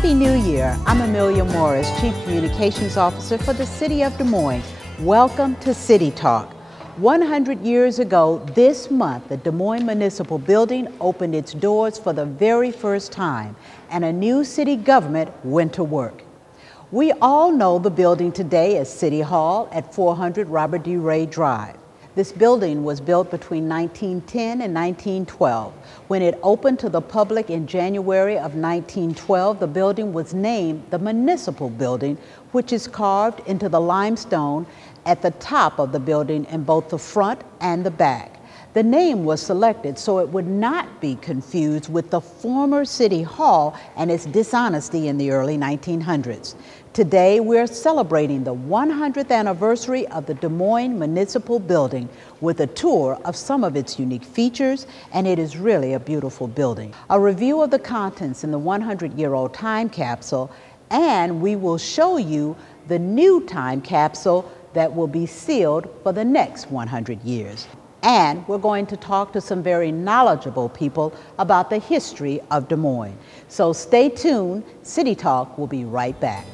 Happy New Year. I'm Amelia Morris, Chief Communications Officer for the City of Des Moines. Welcome to City Talk. 100 years ago this month, the Des Moines Municipal building opened its doors for the very first time, and a new city government went to work. We all know the building today as City Hall at 400 Robert D. Ray Drive. This building was built between 1910 and 1912. When it opened to the public in January of 1912, the building was named the Municipal Building, which is carved into the limestone at the top of the building in both the front and the back. The name was selected so it would not be confused with the former City Hall and its dishonesty in the early 1900s. Today, we're celebrating the 100th anniversary of the Des Moines Municipal Building with a tour of some of its unique features, and it is really a beautiful building. A review of the contents in the 100-year-old time capsule, and we will show you the new time capsule that will be sealed for the next 100 years. And we're going to talk to some very knowledgeable people about the history of Des Moines. So stay tuned. City Talk will be right back.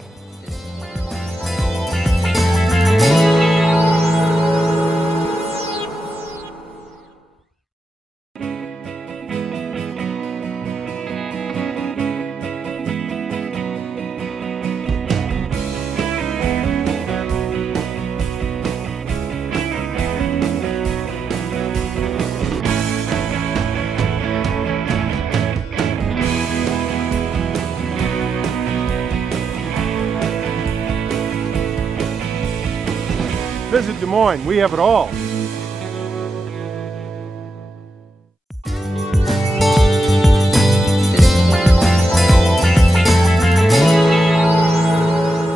Visit Des Moines, we have it all.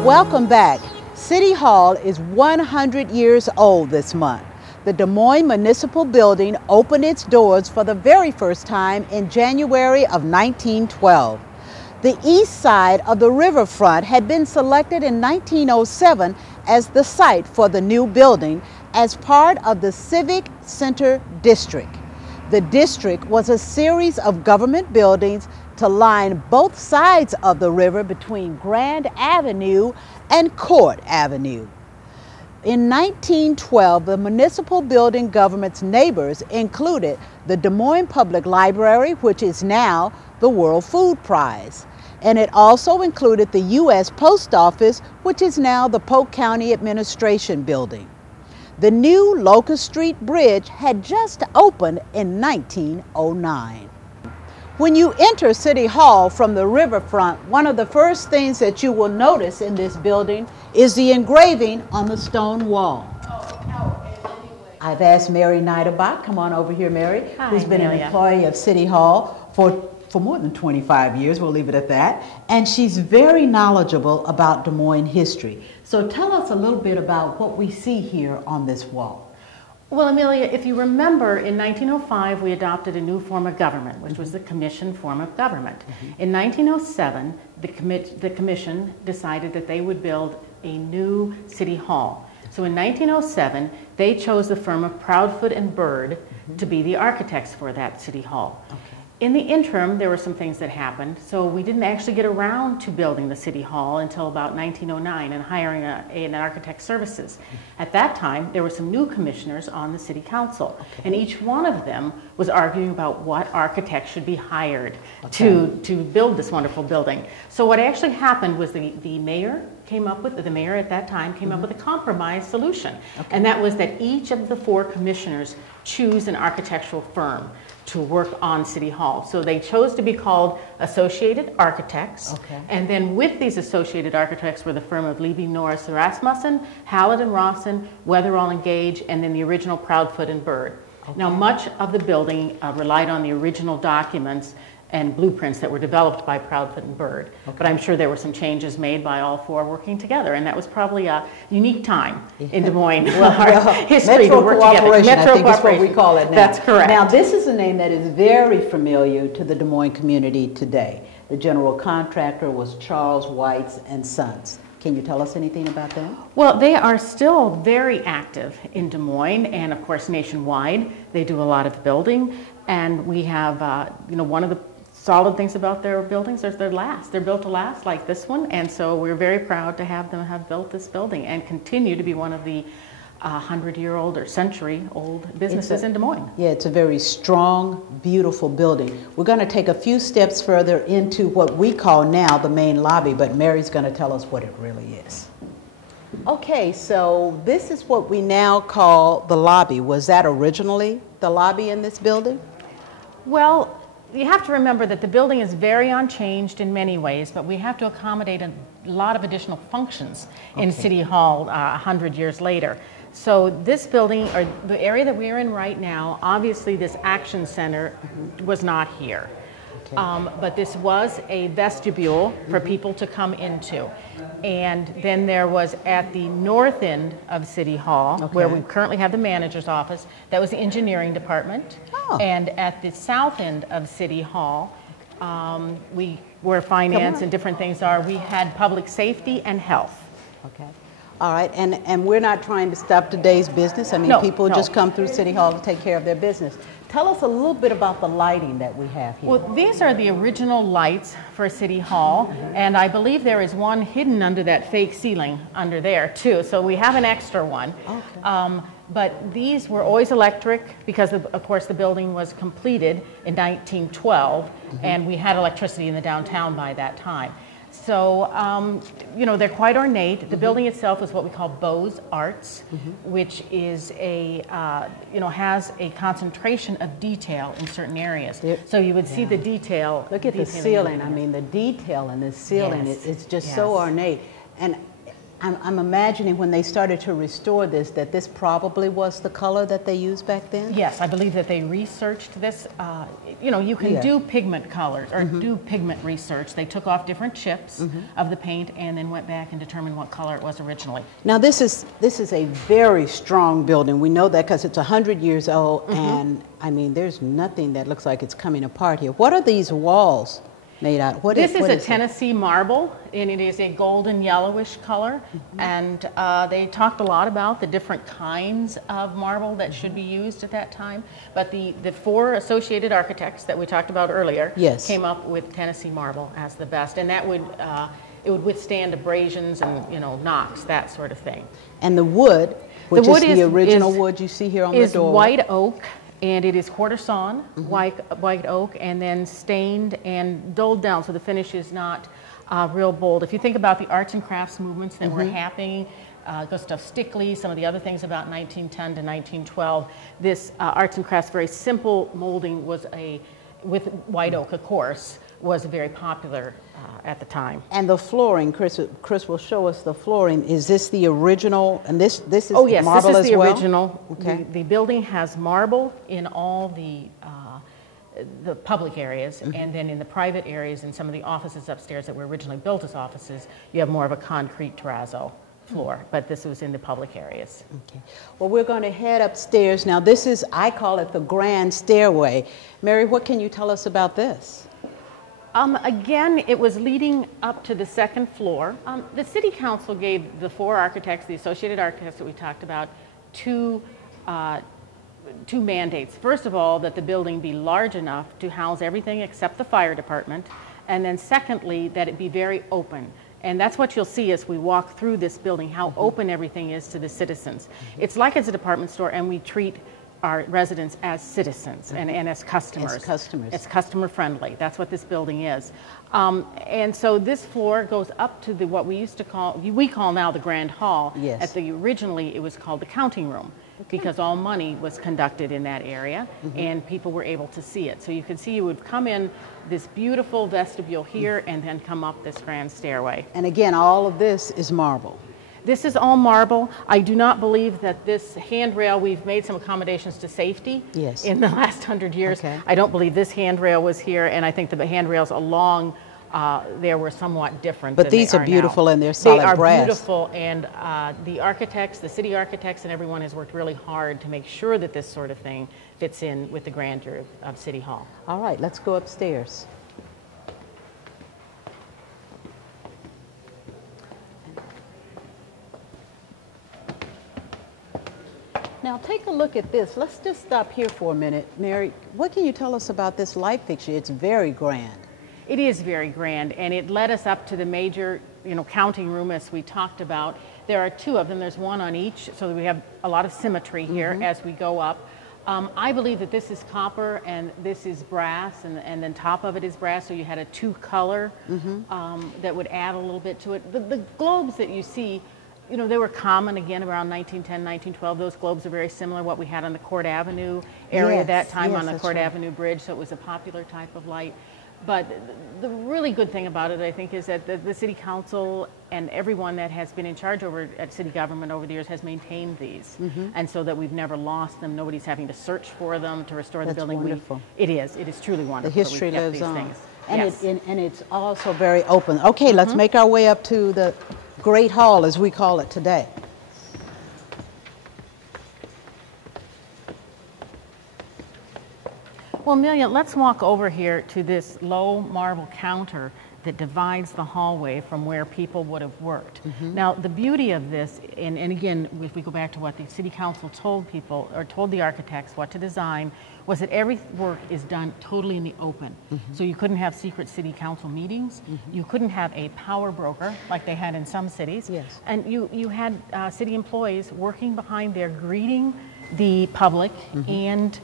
Welcome back. City Hall is 100 years old this month. The Des Moines Municipal Building opened its doors for the very first time in January of 1912. The east side of the riverfront had been selected in 1907 as the site for the new building as part of the Civic Center District. The district was a series of government buildings to line both sides of the river between Grand Avenue and Court Avenue. In 1912, the municipal building government's neighbors included the Des Moines Public Library, which is now the World Food Prize. And it also included the U.S. Post Office, which is now the Polk County Administration Building. The new Locust Street Bridge had just opened in 1909. When you enter City Hall from the riverfront, one of the first things that you will notice in this building is the engraving on the stone wall. I've asked Mary Neiderbach, come on over here, Mary, who's been an employee of City Hall for more than 25 years, we'll leave it at that. And she's very knowledgeable about Des Moines history. So tell us a little bit about what we see here on this wall. Well, Amelia, if you remember, in 1905, we adopted a new form of government, which was the commission form of government. In 1907, the commission decided that they would build a new city hall. So in 1907, they chose the firm of Proudfoot and Bird to be the architects for that city hall. In the interim, there were some things that happened, so we didn't actually get around to building the City Hall until about 1909 and hiring an architect services. At that time, there were some new commissioners on the City Council, and each one of them was arguing about what architect should be hired to build this wonderful building. So what actually happened was the mayor at that time came up with a compromise solution, and that was that each of the four commissioners choose an architectural firm to work on City Hall. So they chose to be called Associated Architects. And then with these Associated Architects were the firm of Levy Norris Rasmussen, Hallett and Rawson, Weatherall and Gage, and then the original Proudfoot and Bird. Now much of the building relied on the original documents and blueprints that were developed by Proudfoot and Bird. But I'm sure there were some changes made by all four working together, and that was probably a unique time in Des Moines history to work together. Metro Cooperation, I think is what we call it now. That's correct. Now this is a name that is very familiar to the Des Moines community today. The general contractor was Charles White's and Sons. Can you tell us anything about them? Well, they are still very active in Des Moines and of course nationwide. They do a lot of building, and we have one of the solid things about their buildings is they're last. They're built to last, like this one, and so we're very proud to have them have built this building and continue to be one of the 100-year-old or century-old businesses in Des Moines. Yeah, it's a very strong, beautiful building. We're going to take a few steps further into what we call now the main lobby, but Mary's going to tell us what it really is. Okay, so this is what we now call the lobby. Was that originally the lobby in this building? Well, you have to remember that the building is very unchanged in many ways, but we have to accommodate a lot of additional functions in City Hall 100 years later. So this building, or the area that we're in right now, obviously this action center was not here. Okay. But this was a vestibule for people to come into. And then there was at the north end of City Hall, where we currently have the manager's office, that was the engineering department. Oh. And at the south end of City Hall, where finance and different things are, we had public safety and health. Okay. All right, and we're not trying to stop today's business. I mean, people just come through City Hall to take care of their business. Tell us a little bit about the lighting that we have here. Well, these are the original lights for City Hall, and I believe there is one hidden under that fake ceiling under there, too. So we have an extra one. Okay. But these were always electric because, of course, the building was completed in 1912, and we had electricity in the downtown by that time. So, you know, they're quite ornate. The building itself is what we call Beaux-Arts, which is a, you know, has a concentration of detail in certain areas. So you would see the detail. Look at the ceiling. I mean, the detail in the ceiling, it's just so ornate. And I'm imagining when they started to restore this, that this probably was the color that they used back then? Yes, I believe that they researched this. You know, you can do pigment colors or do pigment research. They took off different chips of the paint and then went back and determined what color it was originally. Now, this is a very strong building. We know that because it's 100 years old, and I mean, there's nothing that looks like it's coming apart here. What are these walls made out? This is a Tennessee marble, and it is a golden yellowish color. And they talked a lot about the different kinds of marble that should be used at that time. But the four associated architects that we talked about earlier came up with Tennessee marble as the best, and that would it would withstand abrasions and, you know, knocks, that sort of thing. And the wood, which is the original wood you see here on the door, is white oak. And it is quarter sawn, white oak, and then stained and dulled down, so the finish is not real bold. If you think about the arts and crafts movements that were happening, Gustav Stickley, some of the other things about 1910 to 1912, this arts and crafts, very simple molding was with white oak, of course, was very popular at the time. And the flooring, Chris will show us the flooring. Is this the original? And this is marble as well? Oh yes, this is the original. Okay. The building has marble in all the public areas, and then in the private areas, in some of the offices upstairs that were originally built as offices, you have more of a concrete terrazzo floor, but this was in the public areas. Okay. Well, we're going to head upstairs now. This is, I call it the Grand Stairway. Mary, what can you tell us about this? Again, it was leading up to the second floor. The City Council gave the four architects, the associated architects that we talked about, two mandates. First of all, that the building be large enough to house everything except the fire department, and then secondly, that it be very open. And that's what you'll see as we walk through this building, how open everything is to the citizens. It's like it's a department store, and we treat our residents as citizens and as customers. As customers. It's customer friendly. That's what this building is. And so this floor goes up to what we used to call, we call now the Grand Hall. Yes. Originally it was called the counting room, because all money was conducted in that area and people were able to see it. So you can see you would come in this beautiful vestibule here and then come up this grand stairway. And again, all of this is marble. This is all marble. I do not believe that this handrail, we've made some accommodations to safety in the last 100 years. Okay. I don't believe this handrail was here, and I think the handrails along there were somewhat different. But these are beautiful and they're solid brass. They are beautiful, and the architects, the city architects and everyone has worked really hard to make sure that this sort of thing fits in with the grandeur of City Hall. All right, let's go upstairs. Now take a look at this. Let's just stop here for a minute. Mary, what can you tell us about this light fixture? It's very grand. It is very grand, and it led us up to the major, counting room as we talked about. There are two of them. There's one on each, so that we have a lot of symmetry here as we go up. I believe that this is copper and this is brass, and then top of it is brass, so you had a two-color that would add a little bit to it. The globes that you see, they were common again around 1910, 1912. Those globes are very similar to what we had on the Court Avenue area that time on the Court Avenue Bridge, so it was a popular type of light. But the really good thing about it, I think, is that the City Council and everyone that has been in charge at city government over the years has maintained these. And so that we've never lost them. Nobody's having to search for them to restore the building. Wonderful. It is truly wonderful. The history lives on. Things. And, and it's also very open. Okay, let's make our way up to the Great Hall, as we call it today. Well, Amelia, let's walk over here to this low marble counter that divides the hallway from where people would have worked. Now, the beauty of this, and again, if we go back to what the City Council told people, or told the architects what to design, was that every work is done totally in the open. So you couldn't have secret City Council meetings. You couldn't have a power broker like they had in some cities. And you had city employees working behind there greeting the public, and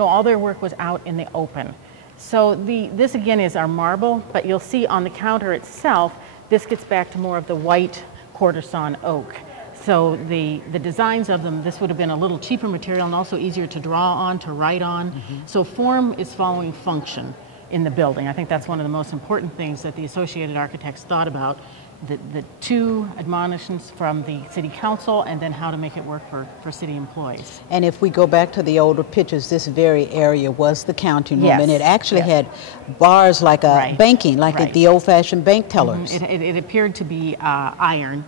all their work was out in the open. So this again is our marble, but you'll see on the counter itself, this gets back to more of the white quarter-sawn oak. So the designs of them, this would have been a little cheaper material and also easier to draw on, to write on. So form is following function in the building. I think that's one of the most important things that the Associated Architects thought about. The two admonitions from the City Council, and then how to make it work for city employees. And if we go back to the older pictures, this very area was the counting room, and it actually had bars like a banking, like the old-fashioned bank tellers. It appeared to be iron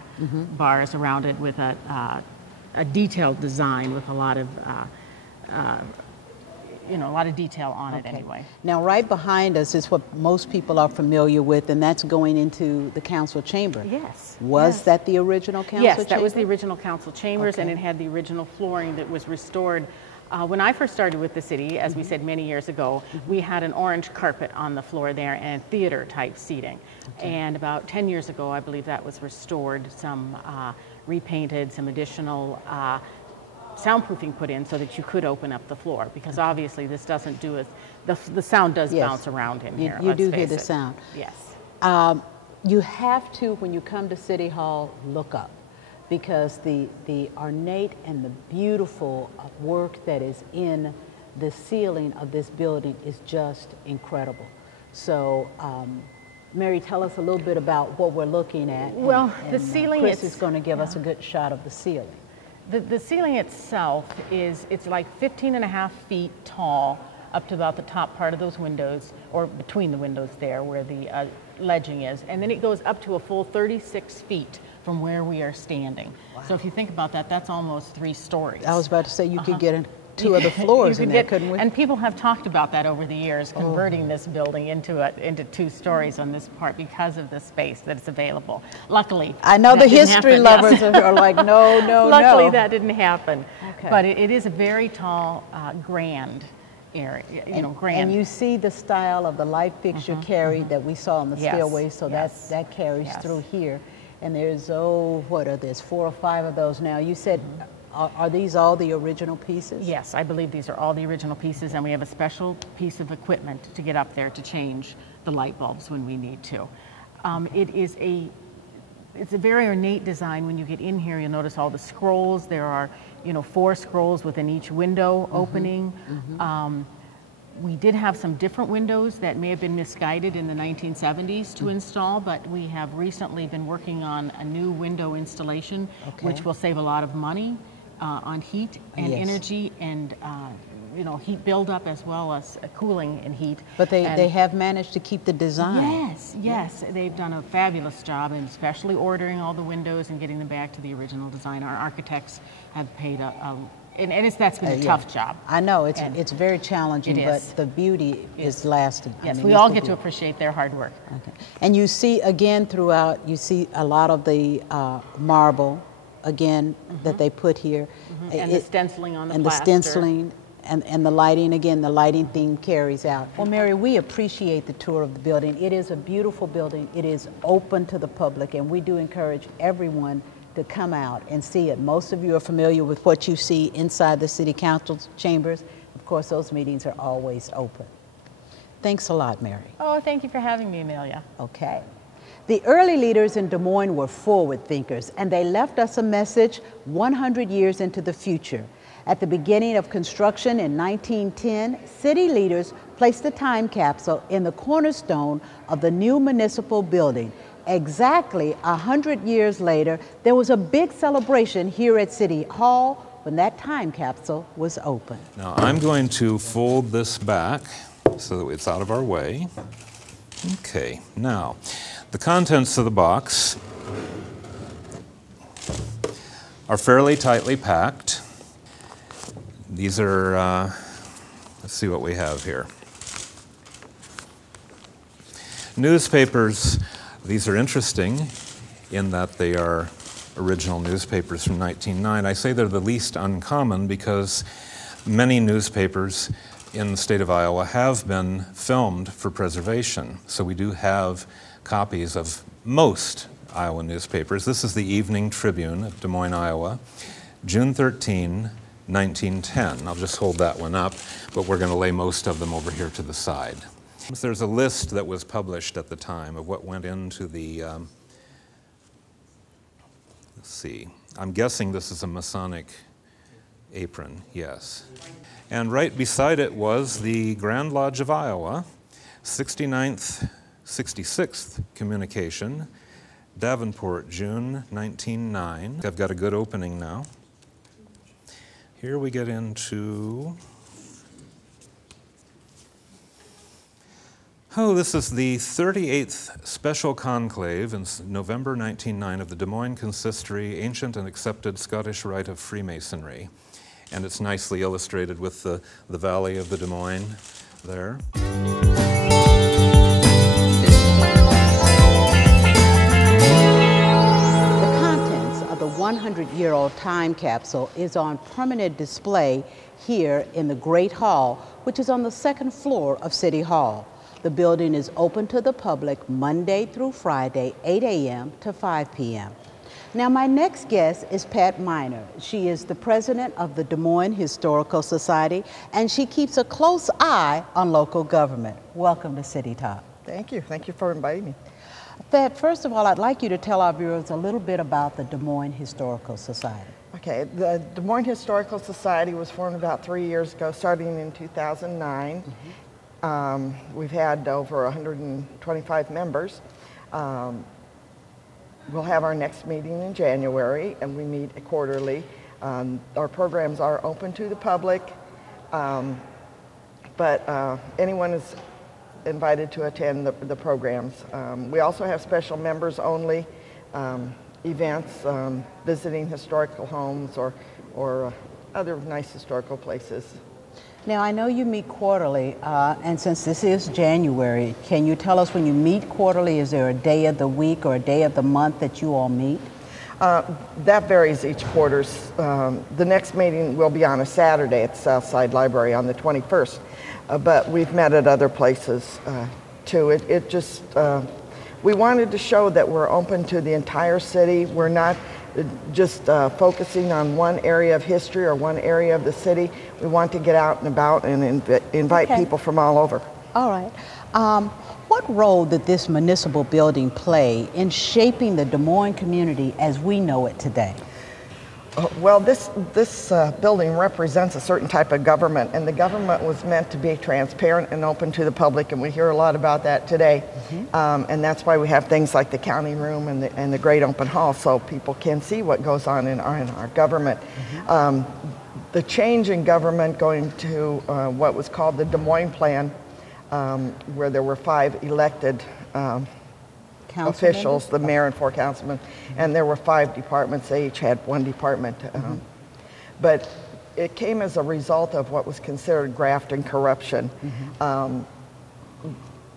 bars around it with a detailed design with a lot of a lot of detail on it anyway. Now, right behind us is what most people are familiar with, and that's going into the council chamber. Was that the original council chamber? Yes, that was the original council chambers, and it had the original flooring that was restored. When I first started with the city, as we said many years ago, we had an orange carpet on the floor there and theater-type seating. And about 10 years ago, I believe that was restored, some repainted, some additional soundproofing put in so that you could open up the floor, because obviously this doesn't do it. The sound does bounce around in here. You do hear the sound. Yes. You have to, when you come to City Hall, look up, because the ornate and the beautiful work that is in the ceiling of this building is just incredible. So, Mary, tell us a little bit about what we're looking at. Well, the ceiling Chris is going to give us a good shot of the ceiling. The ceiling itself it's like 15.5 feet tall up to about the top part of those windows, or between the windows there where the ledging is, and then it goes up to a full 36 feet from where we are standing. So if you think about that, that's almost 3 stories. I was about to say you could get 2 other floors in there, couldn't we? And people have talked about that over the years, converting this building into 2 stories on this part because of the space that's available. Luckily, I know the history lovers are like, no. Luckily, that didn't happen. But it is a very tall, grand area, grand. And you see the style of the light fixture carried that we saw on the stairway, so that carries through here. And there's, what are there, 4 or 5 of those now. You said, are these all the original pieces? Yes, I believe these are all the original pieces, and we have a special piece of equipment to get up there to change the light bulbs when we need to. It's a very ornate design. When you get in here, you'll notice all the scrolls. There are, 4 scrolls within each window opening. We did have some different windows that may have been misguided in the 1970s to install, but we have recently been working on a new window installation, which will save a lot of money on heat and energy and heat buildup as well as cooling and heat. But they have managed to keep the design. Yes. They've done a fabulous job, and especially ordering all the windows and getting them back to the original design. Our architects have paid that's been a tough job. I know, it's very challenging, but the beauty is lasting. Yes, we all get to appreciate their hard work. And you see, again, throughout, you see a lot of the marble again that they put here. And the stenciling on the and plaster. The stenciling and the lighting, again, the lighting theme carries out. Well, Mary, we appreciate the tour of the building. It is a beautiful building. It is open to the public, and we do encourage everyone to come out and see it. Most of you are familiar with what you see inside the City Council chambers. Of course, those meetings are always open. Thanks a lot, Mary. Oh, thank you for having me, Amelia. Okay. The early leaders in Des Moines were forward thinkers, and they left us a message 100 years into the future. At the beginning of construction in 1910, city leaders placed the time capsule in the cornerstone of the new municipal building. Exactly 100 years later, there was a big celebration here at City Hall when that time capsule was opened. Now I'm going to fold this back so that it's out of our way. Okay, now the contents of the box are fairly tightly packed. These are, let's see what we have here. Newspapers, these are interesting in that they are original newspapers from 1909. I say they're the least uncommon because many newspapers in the state of Iowa have been filmed for preservation. So we do have copies of most Iowa newspapers. This is the Evening Tribune of Des Moines, Iowa, June 13, 1910. I'll just hold that one up, but we're going to lay most of them over here to the side. There's a list that was published at the time of what went into the, let's see, I'm guessing this is a Masonic apron, yes. And right beside it was the Grand Lodge of Iowa, 69th, 66th communication, Davenport, June 1909. I've got a good opening now. Here we get into, this is the 38th Special Conclave in November 1909 of the Des Moines Consistory, Ancient and Accepted Scottish Rite of Freemasonry. And it's nicely illustrated with the valley of the Des Moines there. The contents of the 100-year-old time capsule is on permanent display here in the Great Hall, which is on the second floor of City Hall. The building is open to the public Monday through Friday, 8 a.m. to 5 p.m. Now, my next guest is Pat Miner. She is the president of the Des Moines Historical Society, and she keeps a close eye on local government. Welcome to City Talk. Thank you. Thank you for inviting me. Pat, first of all, I'd like you to tell our viewers a little bit about the Des Moines Historical Society. Okay, the Des Moines Historical Society was formed about 3 years ago, starting in 2009. We've had over 125 members. We'll have our next meeting in January, and we meet quarterly. Our programs are open to the public, but anyone is invited to attend the programs. We also have special members only events, visiting historical homes or other nice historical places. Now, I know you meet quarterly, and since this is January, can you tell us when you meet quarterly, is there a day of the week or a day of the month that you all meet? That varies each quarter. The next meeting will be on a Saturday at the Southside Library on the 21st, but we've met at other places too. We wanted to show that we're open to the entire city. We're not just focusing on one area of history or one area of the city. We want to get out and about and invite people from all over. All right. What role did this municipal building play in shaping the Des Moines community as we know it today? Well, this building represents a certain type of government, and the government was meant to be transparent and open to the public, and we hear a lot about that today. And that's why we have things like the county room and the great open hall, so people can see what goes on in our government. The change in government going to what was called the Des Moines Plan, where there were 5 elected officials, the mayor and 4 councilmen, and there were 5 departments. They each had 1 department. But it came as a result of what was considered graft and corruption.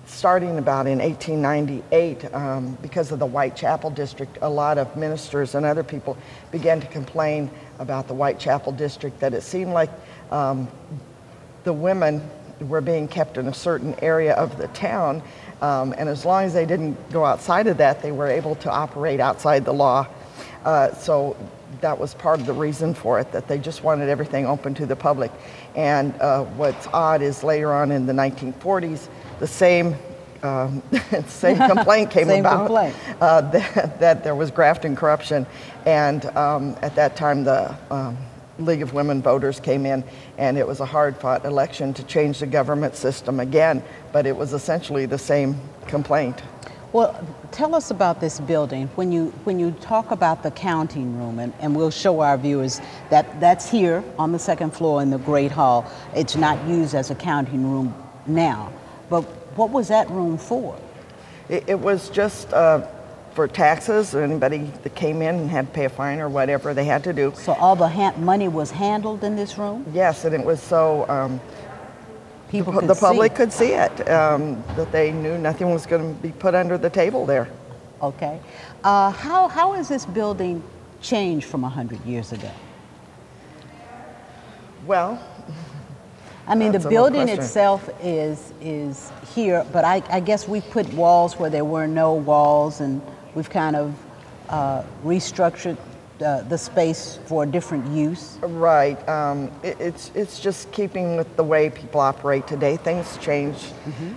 starting about in 1898, because of the Whitechapel district, a lot of ministers and other people began to complain about the Whitechapel district, that it seemed like the women were being kept in a certain area of the town, and as long as they didn't go outside of that, they were able to operate outside the law. So that was part of the reason for it, that they just wanted everything open to the public. And what's odd is later on in the 1940s, the same same complaint came about, that there was graft and corruption. And at that time, the League of Women Voters came in, and it was a hard-fought election to change the government system again, but it was essentially the same complaint. Well, tell us about this building. When you talk about the counting room, and we'll show our viewers that that's here on the second floor in the Great Hall. It's not used as a counting room now, but what was that room for? It was just for taxes. Anybody that came in and had to pay a fine or whatever they had to do. So all the money was handled in this room? Yes, and it was so the public could see it, that they knew nothing was going to be put under the table there. Okay. How has this building changed from 100 years ago? Well, I mean, the building itself is here, but I guess we put walls where there were no walls, and we've kind of restructured the space for a different use. Right. It's just keeping with the way people operate today. Things change.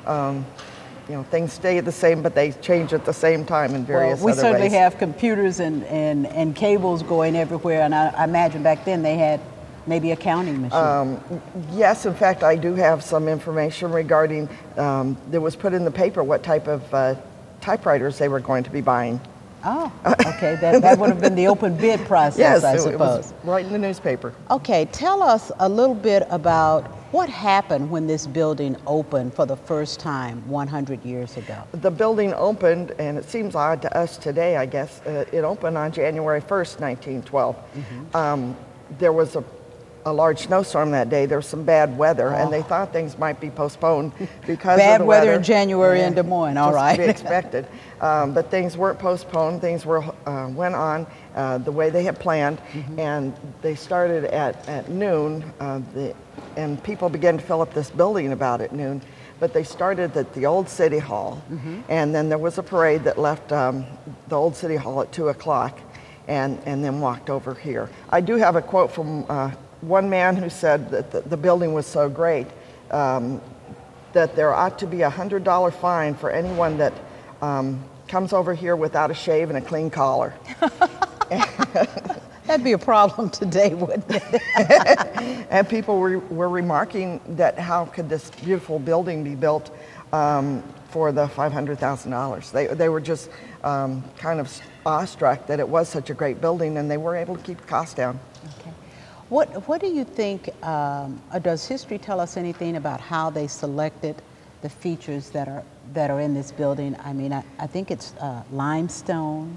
You know, things stay the same, but they change at the same time in various other ways. We certainly have computers and cables going everywhere, and I imagine back then they had maybe a counting machine. Yes, in fact, I do have some information regarding, that was put in the paper what type of typewriters they were going to be buying. Oh, okay. That would have been the open bid process, yes, I suppose. It was right in the newspaper. Okay, tell us a little bit about what happened when this building opened for the first time 100 years ago. The building opened, and it seems odd to us today, I guess, it opened on January 1st, 1912. There was a large snowstorm that day. There was some bad weather, and they thought things might be postponed because bad of the weather in January in Des Moines. All right, to be expected. But things weren't postponed. Things went on the way they had planned, and they started at noon. And people began to fill up this building about at noon. But they started at the old City Hall, and then there was a parade that left the old City Hall at 2 o'clock, and then walked over here. I do have a quote from one man who said that the building was so great that there ought to be a $100 fine for anyone that comes over here without a shave and a clean collar. That'd be a problem today, wouldn't it? And people were remarking that how could this beautiful building be built for the $500,000. They were just kind of awestruck that it was such a great building, and they were able to keep the cost down. Okay. What do you think, does history tell us anything about how they selected the features that are in this building? I mean, I think it's limestone.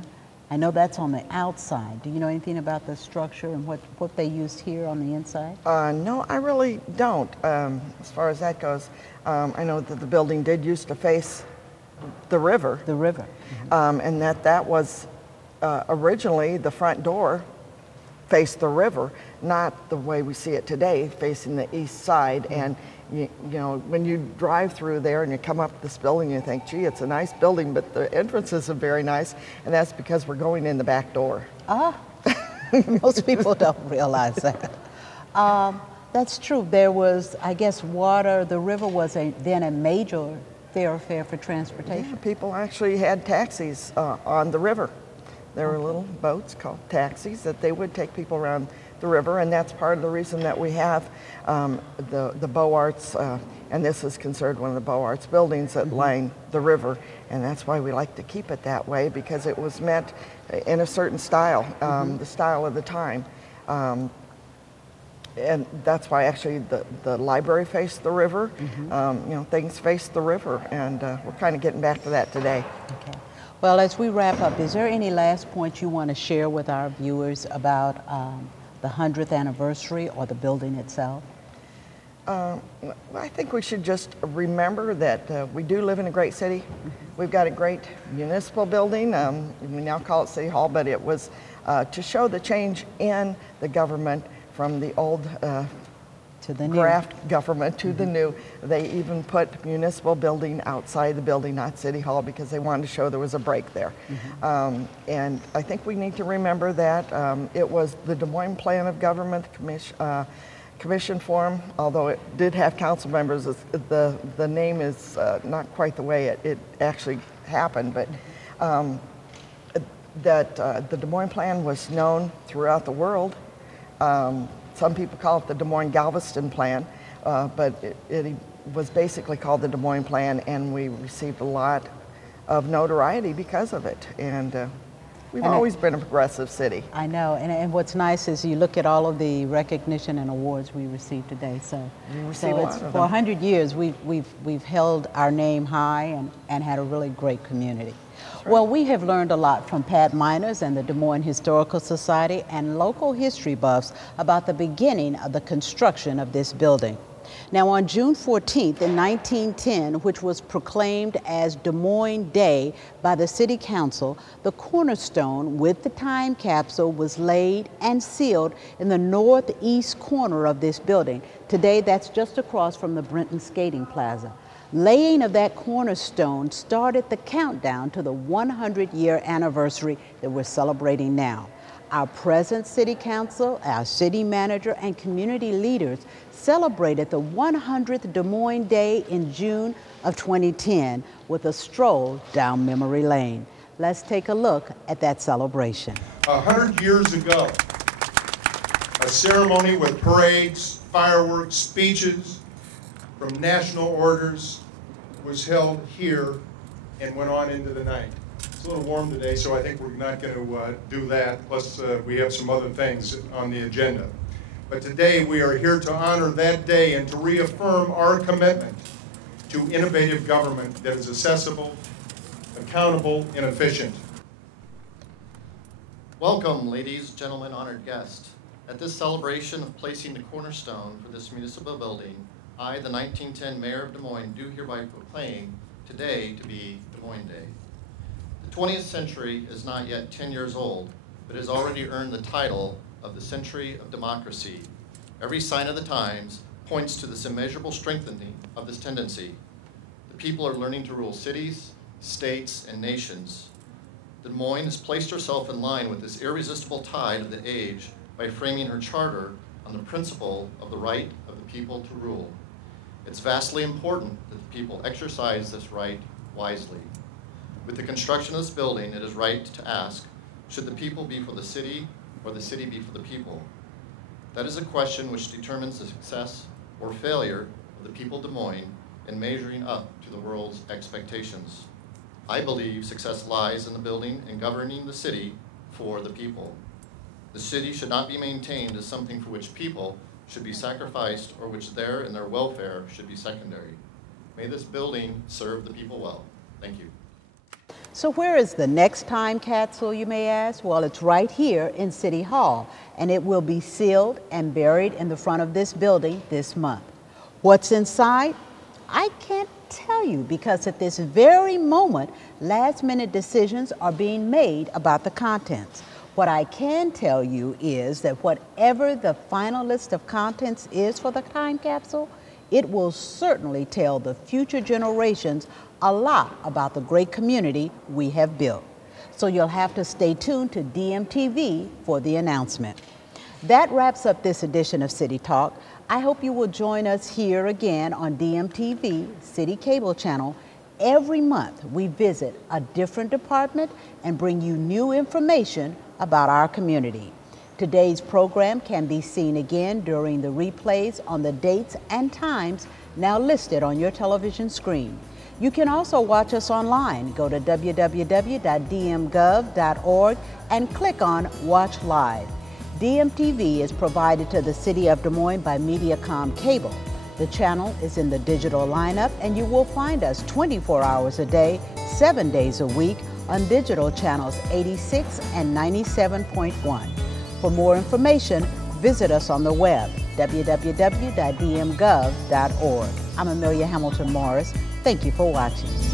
I know that's on the outside. Do you know anything about the structure and what they used here on the inside? No, I really don't, as far as that goes. I know that the building did used to face the river. The river. And that was originally the front door faced the river, not the way we see it today, facing the east side. And you know, when you drive through there and you come up this building, you think, gee, it's a nice building, but the entrance isn't very nice, and that's because we're going in the back door. Ah, most people don't realize that. That's true. There was, I guess, water. The river was then a major thoroughfare for transportation. Yeah, people actually had taxis on the river. There were little boats called taxis that they would take people around the river, and that's part of the reason that we have the Beaux Arts, and this is considered one of the Beaux Arts buildings that line the river, and that's why we like to keep it that way, because it was meant in a certain style, the style of the time. And that's why actually the library faced the river, you know, things faced the river, and we're kind of getting back to that today. Okay. Well, as we wrap up, is there any last points you want to share with our viewers about the 100th anniversary or the building itself? I think we should just remember that we do live in a great city. We've got a great municipal building. We now call it City Hall, but it was to show the change in the government from the old to the graft government to the new. They even put municipal building outside the building, not City Hall, because they wanted to show there was a break there. And I think we need to remember that. It was the Des Moines Plan of Government commission form, although it did have council members. The name is not quite the way it actually happened, but the Des Moines Plan was known throughout the world. Some people call it the Des Moines Galveston Plan, but it was basically called the Des Moines Plan, and we received a lot of notoriety because of it. And we've always been a progressive city. I know, and what's nice is you look at all of the recognition and awards we received today. So it's for 100 years we've held our name high and had a really great community. Well, we have learned a lot from Pat Miners and the Des Moines Historical Society and local history buffs about the beginning of the construction of this building. Now, on June 14th in 1910, which was proclaimed as Des Moines Day by the City Council, the cornerstone with the time capsule was laid and sealed in the northeast corner of this building. Today, that's just across from the Brenton Skating Plaza. Laying of that cornerstone started the countdown to the 100-year anniversary that we're celebrating now. Our present City Council, our city manager, and community leaders celebrated the 100th Des Moines Day in June of 2010 with a stroll down memory lane. Let's take a look at that celebration. 100 years ago, a ceremony with parades, fireworks, speeches from national orders was held here and went on into the night. It's a little warm today, so I think we're not going to do that. Plus, we have some other things on the agenda. But today, we are here to honor that day and to reaffirm our commitment to innovative government that is accessible, accountable, and efficient. Welcome, ladies, gentlemen, honored guests. At this celebration of placing the cornerstone for this municipal building, I, the 1910 Mayor of Des Moines, do hereby proclaim today to be Des Moines Day. The 20th century is not yet 10 years old, but has already earned the title of the century of democracy. Every sign of the times points to this immeasurable strengthening of this tendency. The people are learning to rule cities, states, and nations. Des Moines has placed herself in line with this irresistible tide of the age by framing her charter on the principle of the right of the people to rule. It's vastly important that the people exercise this right wisely. With the construction of this building, it is right to ask, should the people be for the city or the city be for the people? That is a question which determines the success or failure of the people of Des Moines in measuring up to the world's expectations. I believe success lies in the building and governing the city for the people. The city should not be maintained as something for which people should be sacrificed or which their and their welfare should be secondary. May this building serve the people well. Thank you. So where is the next time capsule, you may ask? Well, it's right here in City Hall, and it will be sealed and buried in the front of this building this month. What's inside? I can't tell you, because at this very moment, last-minute decisions are being made about the contents. What I can tell you is that whatever the final list of contents is for the time capsule, it will certainly tell the future generations a lot about the great community we have built. So you'll have to stay tuned to DMTV for the announcement. That wraps up this edition of City Talk. I hope you will join us here again on DMTV, City Cable Channel. Every month we visit a different department and bring you new information about our community. Today's program can be seen again during the replays on the dates and times now listed on your television screen. You can also watch us online. Go to www.dmgov.org and click on Watch Live. DMTV is provided to the City of Des Moines by Mediacom Cable. The channel is in the digital lineup, and you will find us 24 hours a day, 7 days a week on digital channels 86 and 97.1. For more information, visit us on the web, www.dmgov.org. I'm Amelia Morris. Thank you for watching.